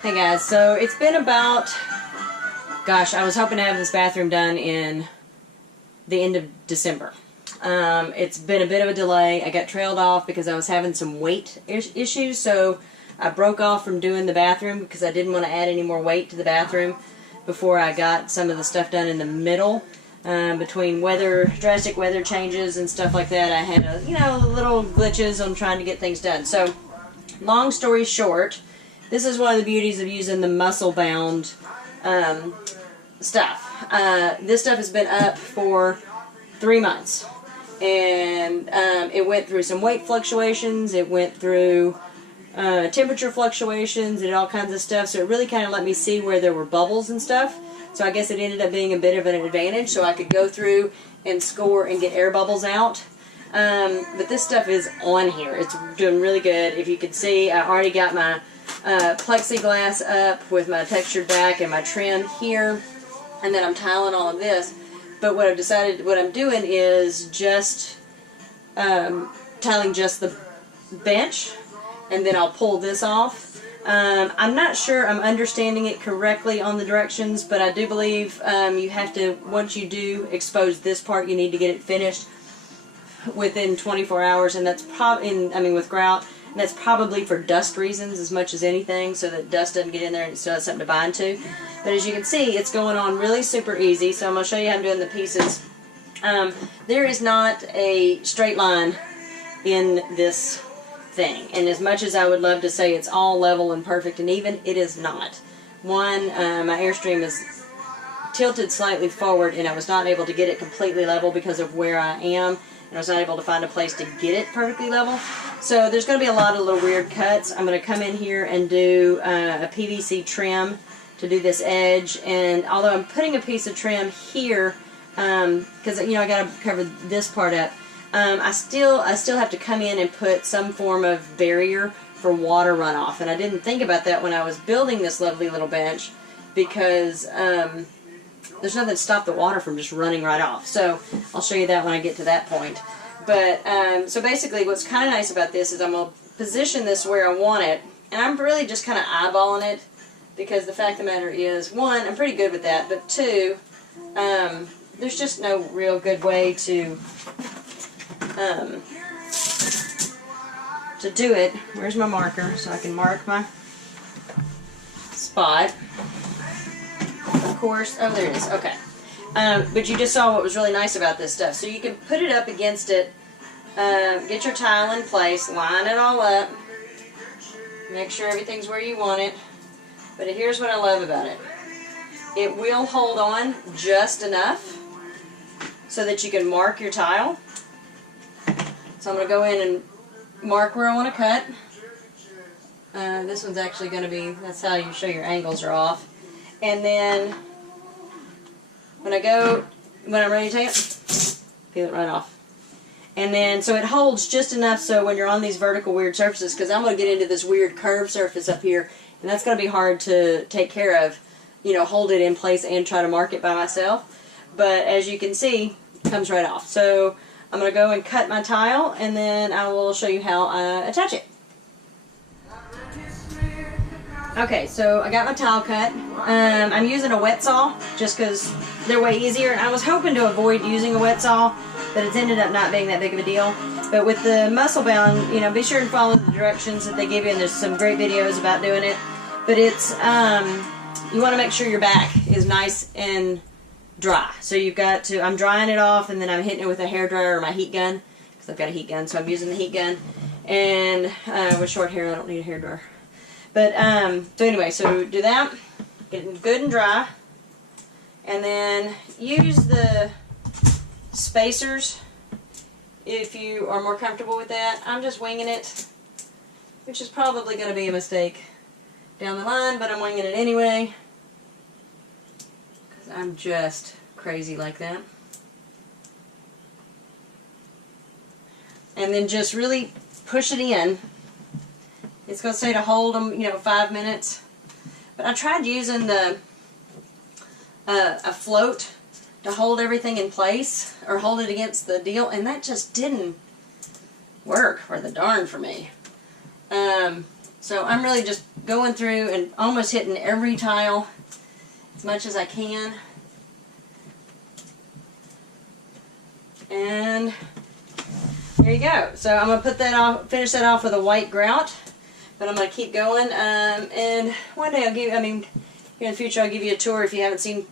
Hey guys, so it's been about, gosh, I was hoping to have this bathroom done in the end of December. It's been a bit of a delay. I got trailed off because I was having some weight issues, so I broke off from doing the bathroom because I didn't want to add any more weight to the bathroom before I got some of the stuff done in the middle. Between drastic weather changes and stuff like that, I had little glitches on trying to get things done. So, long story short, this is one of the beauties of using the muscle-bound stuff. This stuff has been up for 3 months, and it went through some weight fluctuations, it went through temperature fluctuations, and all kinds of stuff, so it really kind of let me see where there were bubbles and stuff. So I guess it ended up being a bit of an advantage, so I could go through and score and get air bubbles out. But this stuff is on here. It's doing really good. If you can see, I already got my plexiglass up with my textured back and my trim here, and then I'm tiling all of this. But what I'm doing is just tiling just the bench, and then I'll pull this off. I'm not sure I'm understanding it correctly on the directions, but I do believe you have to, once you do expose this part, you need to get it finished within 24 hours, and that's probably, with grout, and that's probably for dust reasons as much as anything, so that dust doesn't get in there and it still has something to bind to. But as you can see, it's going on really super easy, so I'm going to show you how I'm doing the pieces. There is not a straight line in this thing, and as much as I would love to say it's all level and perfect and even, it is not. One, my airstream is tilted slightly forward, and I was not able to get it completely level because of where I am, and I was not able to find a place to get it perfectly level. So there's going to be a lot of little weird cuts. I'm going to come in here and do a PVC trim to do this edge, and although I'm putting a piece of trim here, because I got to cover this part up, I still have to come in and put some form of barrier for water runoff, and I didn't think about that when I was building this lovely little bench, because there's nothing to stop the water from just running right off. So I'll show you that when I get to that point. But so basically, what's kind of nice about this is I'm going to position this where I want it, and I'm really just kind of eyeballing it, because the fact of the matter is, one, I'm pretty good with that, but two, there's just no real good way to do it. Where's my marker so I can mark my spot? Of course, oh, there it is. Okay. But you just saw what was really nice about this stuff. So you can put it up against it, get your tile in place, line it all up, make sure everything's where you want it. But here's what I love about it. It will hold on just enough so that you can mark your tile. So I'm going to go in and mark where I want to cut. This one's actually going to be, that's how you show your angles are off. And then when I'm ready to take it, peel it right off. And then, so it holds just enough so when you're on these vertical weird surfaces, because I'm going to get into this weird curved surface up here, and that's going to be hard to take care of, hold it in place and try to mark it by myself. But as you can see, it comes right off. So I'm going to go and cut my tile, and then I will show you how I attach it. Okay, so I got my tile cut. I'm using a wet saw just because they're way easier. I was hoping to avoid using a wet saw, but it's ended up not being that big of a deal. But with the muscle bound, be sure and follow the directions that they give you, and there's some great videos about doing it. But it's, you want to make sure your back is nice and dry. So you've got to, I'm drying it off, and then I'm hitting it with a hairdryer or my heat gun, because I've got a heat gun, so I'm using the heat gun. And with short hair, I don't need a hairdryer. But, so anyway, so do that, get it good and dry, and then use the spacers if you are more comfortable with that. I'm just winging it, which is probably going to be a mistake down the line, but I'm winging it anyway, because I'm just crazy like that. And then just really push it in. It's going to say to hold them, 5 minutes. But I tried using the a float to hold everything in place, or hold it against the deal, and that just didn't work for the darn for me. So I'm really just going through and almost hitting every tile as much as I can. And there you go. So I'm going to put that off, finish that off with a white grout. But I'm going to keep going. And one day I'll give, I mean, here in the future I'll give you a tour if you haven't seen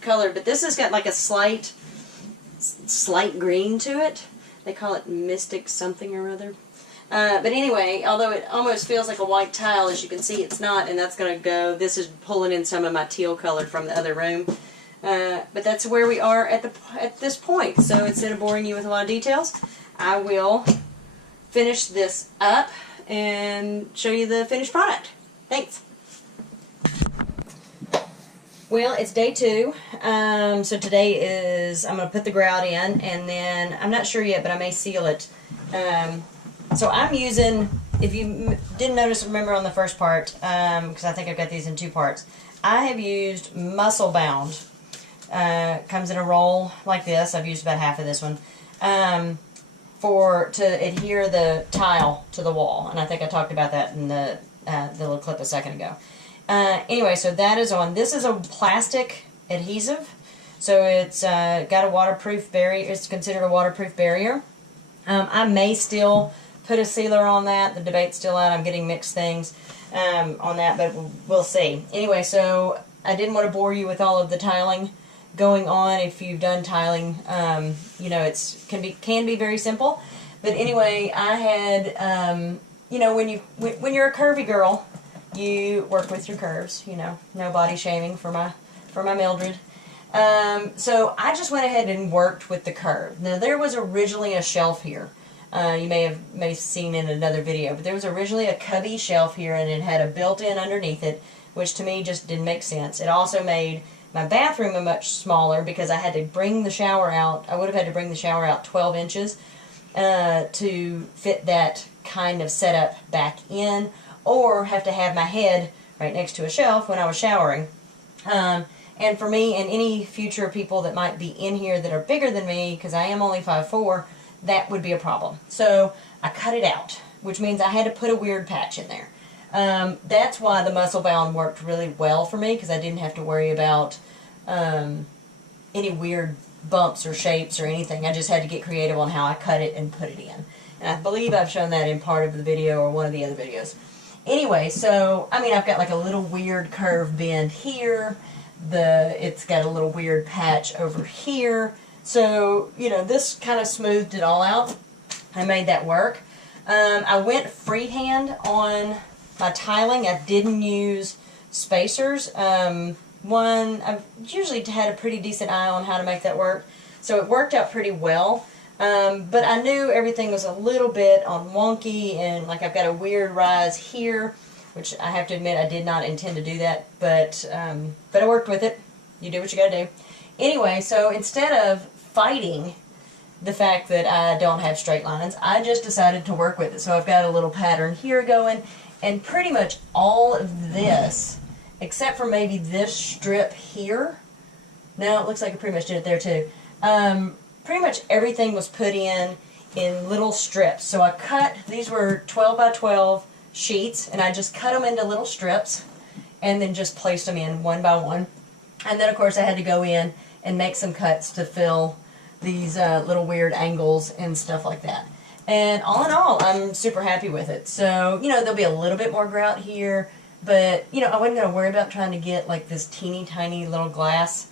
color. But this has got like a slight green to it. They call it Mystic something or other. But anyway, although it almost feels like a white tile, as you can see, it's not, and that's going to go. This is pulling in some of my teal color from the other room. But that's where we are at this point. So instead of boring you with a lot of details, I will finish this up and show you the finished product. Thanks. Well, it's day 2. So today is, I'm going to put the grout in, and then, I'm not sure yet, but I may seal it. So I'm using, if you didn't notice, remember on the first part, because I think I've got these in 2 parts, I have used Muscle Bound. Comes in a roll like this. I've used about half of this one to adhere the tile to the wall, and I think I talked about that in the little clip a second ago. Anyway, so that is on. This is a plastic adhesive, so it's got a waterproof barrier. It's considered a waterproof barrier. I may still put a sealer on that. The debate's still out. I'm getting mixed things on that, but we'll see. Anyway, so I didn't want to bore you with all of the tiling going on. If you've done tiling, you know, it's can be very simple. But anyway, I had you know, when you're a curvy girl, you work with your curves. You know, no body shaming for my Mildred. So I just went ahead and worked with the curve. Now there was originally a shelf here. You may have seen in another video, but there was originally a cubby shelf here, and it had a built-in underneath it, which to me just didn't make sense. It also made my bathroom a much smaller because I had to bring the shower out. I would have had to bring the shower out 12 inches to fit that kind of setup back in, or have to have my head right next to a shelf when I was showering. And for me and any future people that might be in here that are bigger than me, because I am only 5'4", that would be a problem. So I cut it out, which means I had to put a weird patch in there. That's why the Muscle Bound worked really well for me, because I didn't have to worry about any weird bumps or shapes or anything. I just had to get creative on how I cut it and put it in. And I believe I've shown that in part of the video or one of the other videos. Anyway, so, I mean, I've got like a little weird curve bend here. It's got a little weird patch over here. So, you know, this kind of smoothed it all out. I made that work. I went freehand on my tiling. I didn't use spacers. I've usually had a pretty decent eye on how to make that work. So it worked out pretty well. But I knew everything was a little bit on wonky, and like I've got a weird rise here, which I have to admit I did not intend to do that, but I worked with it. You do what you gotta do. Anyway, so instead of fighting the fact that I don't have straight lines, I just decided to work with it. So I've got a little pattern here going, and pretty much all of this, except for maybe this strip here, now it looks like I pretty much did it there too. Pretty much everything was put in little strips. So I cut, these were 12 by 12 sheets, and I just cut them into little strips and then just placed them in one by one. And then of course I had to go in and make some cuts to fill these little weird angles and stuff like that. And all in all, I'm super happy with it. So, you know, there'll be a little bit more grout here, but, you know, I wasn't going to worry about trying to get like this teeny tiny little glass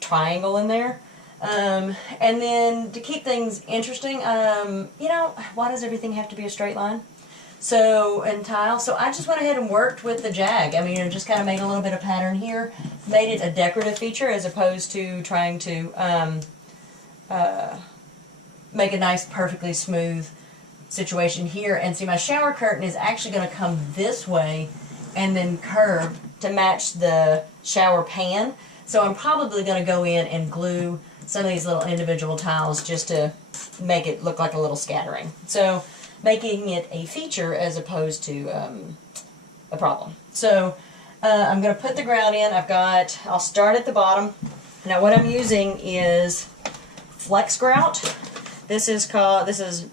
triangle in there. And then to keep things interesting, you know, why does everything have to be a straight line? So, and tile. So I just went ahead and worked with the jag. I mean, I just kind of made a little bit of pattern here, made it a decorative feature as opposed to trying to make a nice, perfectly smooth situation here. And see, my shower curtain is actually going to come this way and then curve to match the shower pan. So I'm probably going to go in and glue some of these little individual tiles just to make it look like a little scattering. So making it a feature as opposed to a problem. So I'm going to put the grout in. I'll start at the bottom. Now what I'm using is Flex Grout. This is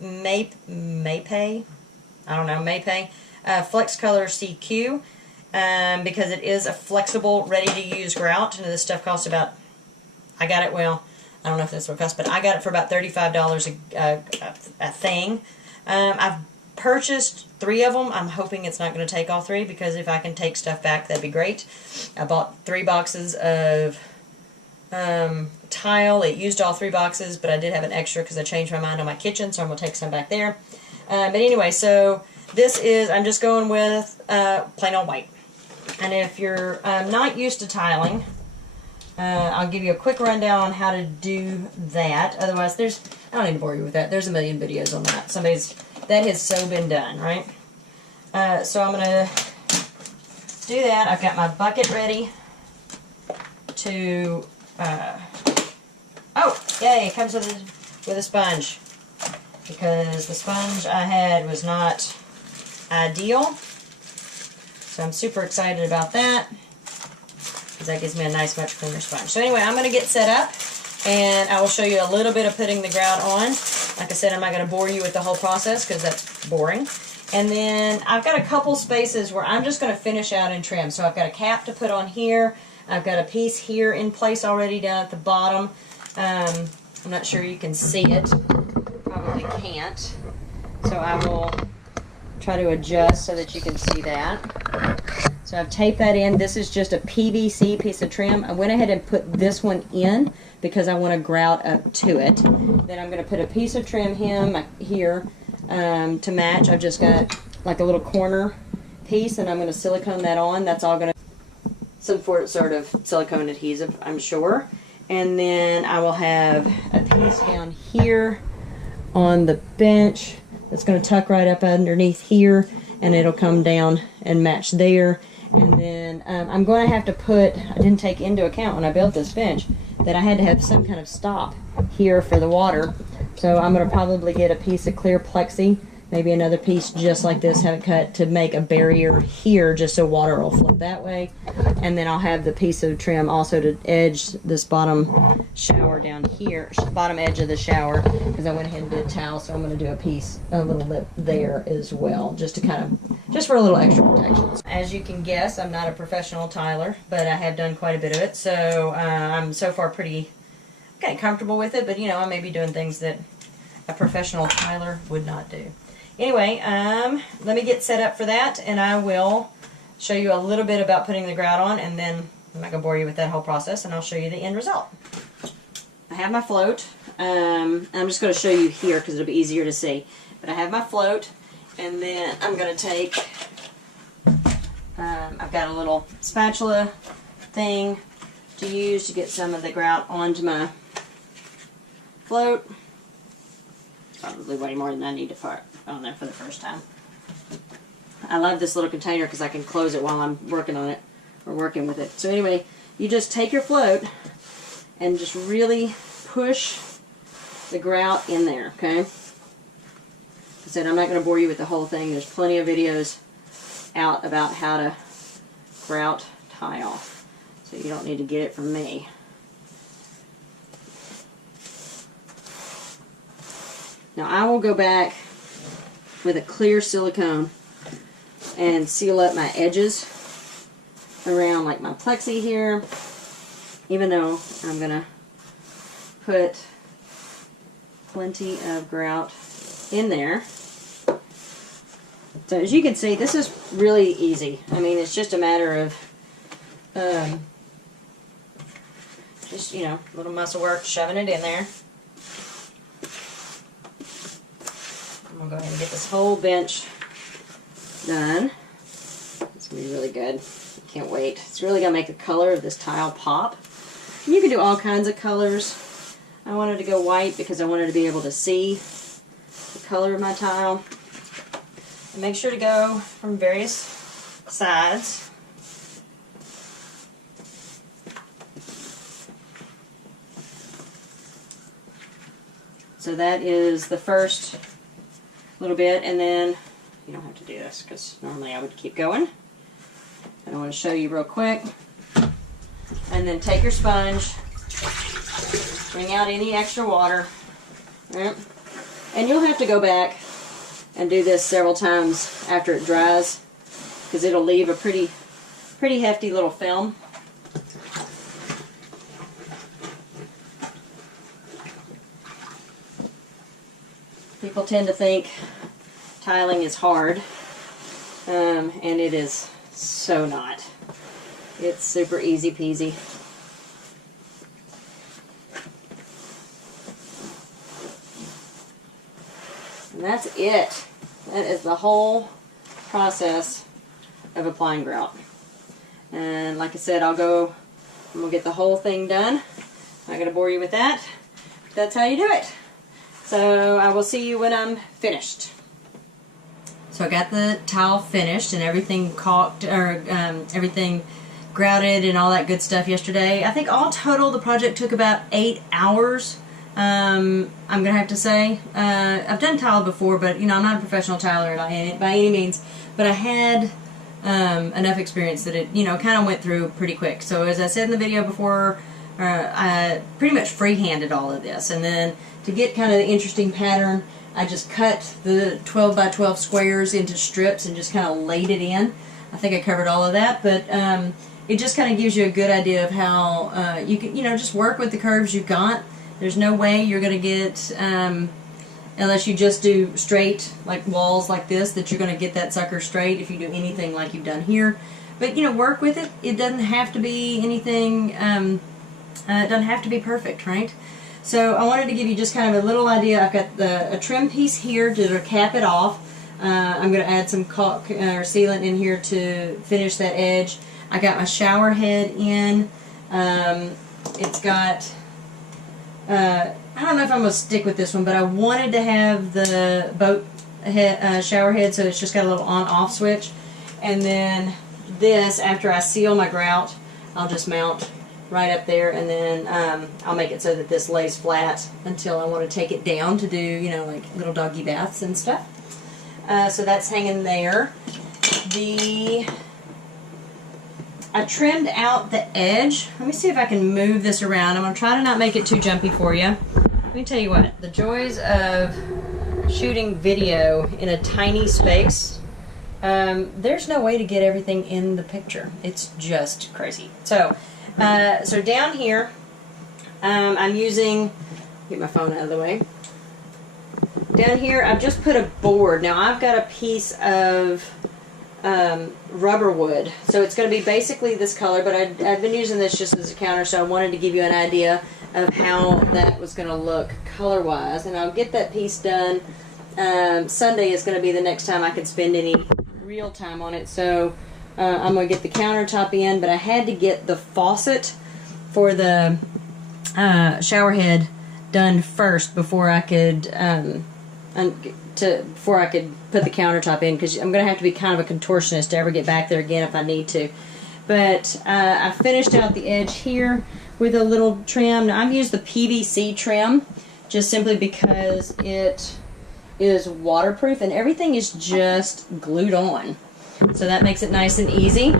Mapei. I don't know, Mapei. Flex Color CQ because it is a flexible, ready-to-use grout. And this stuff costs about, I got it, well, I don't know if that's what it costs, but I got it for about $35 a thing. I've purchased 3 of them. I'm hoping it's not going to take all 3 because if I can take stuff back, that'd be great. I bought 3 boxes of tile. It used all 3 boxes, but I did have an extra because I changed my mind on my kitchen, so I'm going to take some back there. But anyway, so this is, I'm just going with plain old white. And if you're not used to tiling, I'll give you a quick rundown on how to do that. Otherwise, I don't need to bore you with that. There's a million videos on that. That has so been done, right? So I'm going to do that. I've got my bucket ready to, oh, yay, it comes with a sponge. Because the sponge I had was not ideal. So I'm super excited about that. Because that gives me a nice, much cleaner sponge. So anyway, I'm going to get set up, and I will show you a little bit of putting the grout on. Like I said, I'm not going to bore you with the whole process because that's boring. And then I've got a couple spaces where I'm just going to finish out and trim. So I've got a cap to put on here. I've got a piece here in place already down at the bottom. I'm not sure you can see it. Probably can't. So I will try to adjust so that you can see that. So I've taped that in. This is just a PVC piece of trim. I went ahead and put this one in because I want to grout up to it. Then I'm going to put a piece of trim here to match. I've just got like a little corner piece, and I'm going to silicone that on. That's all going to some sort of silicone adhesive, I'm sure. And then I will have a piece down here on the bench that's going to tuck right up underneath here, and it'll come down and match there. And then I'm going to have to put, I didn't take into account when I built this bench, that I had to have some kind of stop here for the water. So I'm going to probably get a piece of clear plexi, maybe another piece just like this, have it cut to make a barrier here just so water will flow that way. And then I'll have the piece of trim also to edge this bottom shower down here, bottom edge of the shower, because I went ahead and did towel, so I'm going to do a little lip there as well, just to kind of, just for a little extra protection. As you can guess, I'm not a professional tiler, but I have done quite a bit of it, so I'm so far pretty comfortable with it, but you know, I may be doing things that a professional tiler would not do. Anyway, let me get set up for that, and I will show you a little bit about putting the grout on, and then I'm not going to bore you with that whole process, and I'll show you the end result. I have my float. I'm just going to show you here because it'll be easier to see. But I have my float, and then I'm going to take, I've got a little spatula thing to use to get some of the grout onto my float. Probably way more than I need to put on there for the first time. I love this little container because I can close it while I'm working on it or working with it. So anyway, you just take your float and just really push the grout in there, okay? I said I'm not going to bore you with the whole thing. There's plenty of videos out about how to grout tile, so you don't need to get it from me. Now I will go back with a clear silicone and seal up my edges around like my plexi here, even though I'm going to put plenty of grout in there. So as you can see, this is really easy. I mean, it's just a matter of just, you know, a little muscle work, shoving it in there. I'm going to go ahead and get this whole bench done. It's going to be really good. Can't wait. It's really going to make the color of this tile pop. And you can do all kinds of colors. I wanted to go white because I wanted to be able to see the color of my tile. And make sure to go from various sides. So that is the first little bit, and then you don't have to do this because normally I would keep going. And I want to show you real quick. And then take your sponge, bring out any extra water, right? And you'll have to go back and do this several times after it dries, because it'll leave a pretty hefty little film. People tend to think tiling is hard, and it is so not. It's super easy peasy. And that's it. That is the whole process of applying grout. And like I said, I'm gonna get the whole thing done. I'm not gonna bore you with that. That's how you do it. So I will see you when I'm finished. So I got the tile finished and everything caulked, or everything grouted and all that good stuff yesterday. I think all total the project took about 8 hours. I'm gonna have to say, I've done tile before, but you know, I'm not a professional tiler by any means, but I had enough experience that it, you know, kind of went through pretty quick. So as I said in the video before, I pretty much free-handed all of this, and then to get kind of the interesting pattern, I just cut the 12 by 12 squares into strips and just kind of laid it in. I think I covered all of that, but it just kind of gives you a good idea of how you can, you know, just work with the curves you've got. There's no way you're going to get, unless you just do straight, like walls like this, that you're going to get that sucker straight if you do anything like you've done here. But, you know, work with it. It doesn't have to be anything, it doesn't have to be perfect, right? So I wanted to give you just kind of a little idea. I've got a trim piece here to cap it off. I'm going to add some caulk or sealant in here to finish that edge. I got my shower head in. It's got... I don't know if I'm going to stick with this one, but I wanted to have the boat head, shower head, so it's just got a little on-off switch. And then this, after I seal my grout, I'll just mount right up there, and then I'll make it so that this lays flat until I want to take it down to do, you know, like little doggy baths and stuff. So that's hanging there. I trimmed out the edge. Let me see if I can move this around. I'm going to try to not make it too jumpy for you. Let me tell you what, the joys of shooting video in a tiny space, there's no way to get everything in the picture. It's just crazy. So down here, I'm using, get my phone out of the way. Down here, I've just put a board. Now I've got a piece of rubber wood, so it's going to be basically this color, but I've been using this just as a counter, so I wanted to give you an idea of how that was going to look color wise. And I'll get that piece done. Sunday is going to be the next time I can spend any real time on it, so I'm going to get the countertop in, but I had to get the faucet for the shower head done first before I could put the countertop in, because I'm going to have to be kind of a contortionist to ever get back there again if I need to. But I finished out the edge here with a little trim. Now I've used the PVC trim just simply because it is waterproof and everything is just glued on. So that makes it nice and easy.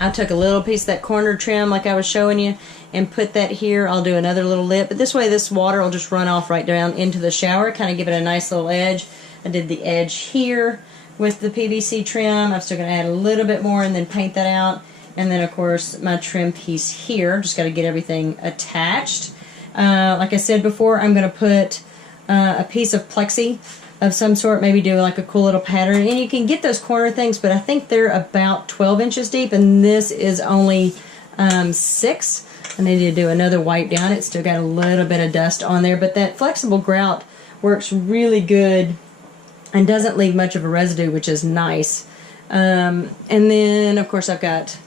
I took a little piece of that corner trim like I was showing you and put that here. I'll do another little lip, but this way this water will just run off right down into the shower, kind of give it a nice little edge. I did the edge here with the PVC trim. I'm still going to add a little bit more and then paint that out. And then of course my trim piece here, just got to get everything attached. Like I said before, I'm going to put a piece of plexi of some sort, maybe do like a cool little pattern. And you can get those corner things, but I think they're about 12 inches deep, and this is only 6. I need to do another wipe down. It's still got a little bit of dust on there, but that flexible grout works really good and doesn't leave much of a residue, which is nice. And then of course I've got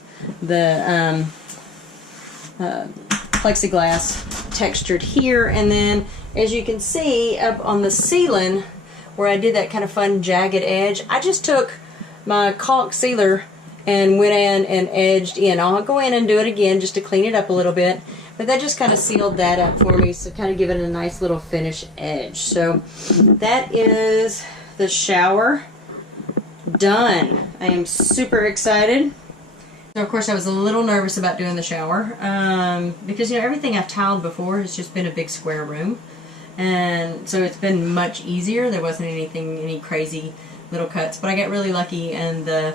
the plexiglass textured here, and then as you can see up on the ceiling where I did that kind of fun jagged edge, I just took my caulk sealer and went in and edged in. I'll go in and do it again just to clean it up a little bit, but that just kind of sealed that up for me, so kind of give it a nice little finish edge. So that is the shower done. I am super excited. So of course I was a little nervous about doing the shower because, you know, everything I've tiled before has just been a big square room. and so it's been much easier. There wasn't any crazy little cuts, but I got really lucky, and the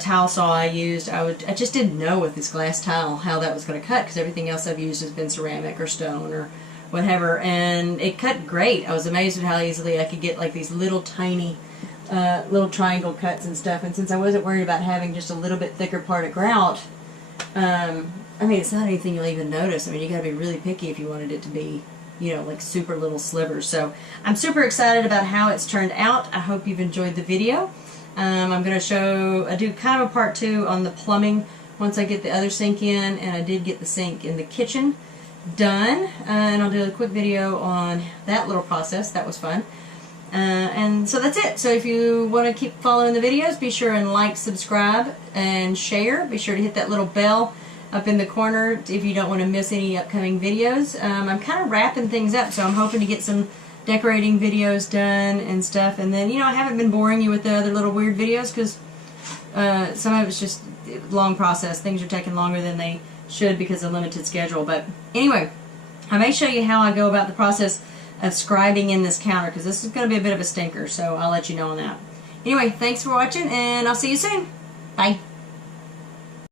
tile saw I used, I just didn't know with this glass tile how that was going to cut, because everything else I've used has been ceramic or stone or whatever, and it cut great. I was amazed at how easily I could get like these little tiny little triangle cuts and stuff, and since I wasn't worried about having just a little bit thicker part of grout, I mean, it's not anything you'll even notice. I mean, you gotta be really picky if you wanted it to be, you know, like super little slivers. So I'm super excited about how it's turned out. I hope you've enjoyed the video. I'm going to do kind of a part 2 on the plumbing once I get the other sink in, and I did get the sink in the kitchen done, and I'll do a quick video on that little process. That was fun. And so that's it. So if you want to keep following the videos, be sure and like, subscribe, and share. Be sure to hit that little bell up in the corner if you don't want to miss any upcoming videos. I'm kind of wrapping things up, so I'm hoping to get some decorating videos done and stuff, and then, you know, I haven't been boring you with the other little weird videos, because some of it's just long process. Things are taking longer than they should because of limited schedule. But anyway, I may show you how I go about the process of scribing in this counter, because this is going to be a bit of a stinker, so I'll let you know on that. Anyway, thanks for watching, and I'll see you soon. Bye.